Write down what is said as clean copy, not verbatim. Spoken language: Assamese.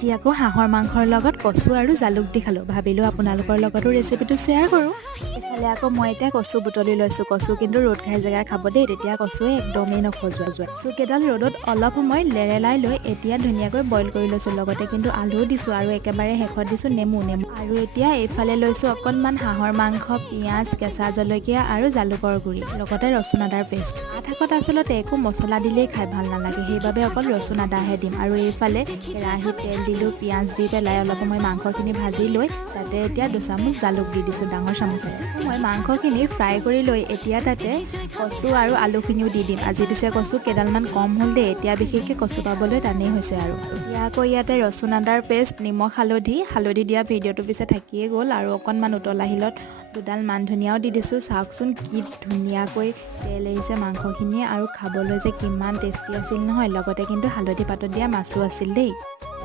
আজি আকৌ হাঁহৰ মাংসৰ লগত কচু আৰু জালুক দি খালোঁ। ভাবিলোঁ আপোনালোকৰ লগতো ৰেচিপিটো শ্বেয়াৰ কৰোঁ। ইফালে আকৌ মই এতিয়া কচু বুটলি লৈছোঁ। কচু কিন্তু ৰ'দ ঘাই জেগাৰ খাব দেই, তেতিয়া কচুৱে একদমেই নখজুৱাই। কচুকেইডাল ৰ'দত অলপ সময় লেৰেলাই লৈ এতিয়া ধুনীয়াকৈ বইল কৰি লৈছোঁ। লগতে কিন্তু আলুও দিছোঁ আৰু একেবাৰে শেষত দিছোঁ নেমু। আৰু এতিয়া এইফালে লৈছোঁ অকণমান হাঁহৰ মাংস, পিঁয়াজ, কেঁচা জলকীয়া আৰু জালুকৰ গুড়ি, লগতে ৰচুন আদাৰ পেষ্ট। ভাত শাকত আচলতে একো মছলা দিলেই খাই ভাল নালাগে, সেইবাবে অকল ৰচুন আদাহে দিম। আৰু এইফালে কেৰাহীত তেল দিলোঁ, পিঁয়াজ দি পেলাই অলপ সময় মাংসখিনি ভাজি লৈ তাতে এতিয়া 2 চামুচ জালুক দি দিছোঁ ডাঙৰ চামুচেৰে। মই মাংসখিনি ফ্ৰাই কৰি লৈ এতিয়া তাতে কচু আৰু আলুখিনিও দি দিম। আজি পিছে কচু কেইডালমান কম হ'ল দেই, এতিয়া বিশেষকৈ কচু পাবলৈ টানেই হৈছে। আৰু এতিয়া আকৌ ইয়াতে ৰচুন আদাৰ পেষ্ট, নিমখ, হালধি দিয়া ভিডিঅ'টো পিছে থাকিয়ে গ'ল। আৰু অকণমান উতল আহিলত 2ডাল মান ধনিয়াও দি দিছোঁ। চাওকচোন কি ধুনীয়াকৈ তেল এৰিছে মাংসখিনিয়ে, আৰু খাবলৈ যে কিমান টেষ্টি আছিল নহয়। লগতে কিন্তু হালধি পাতত দিয়া মাছো আছিল দেই।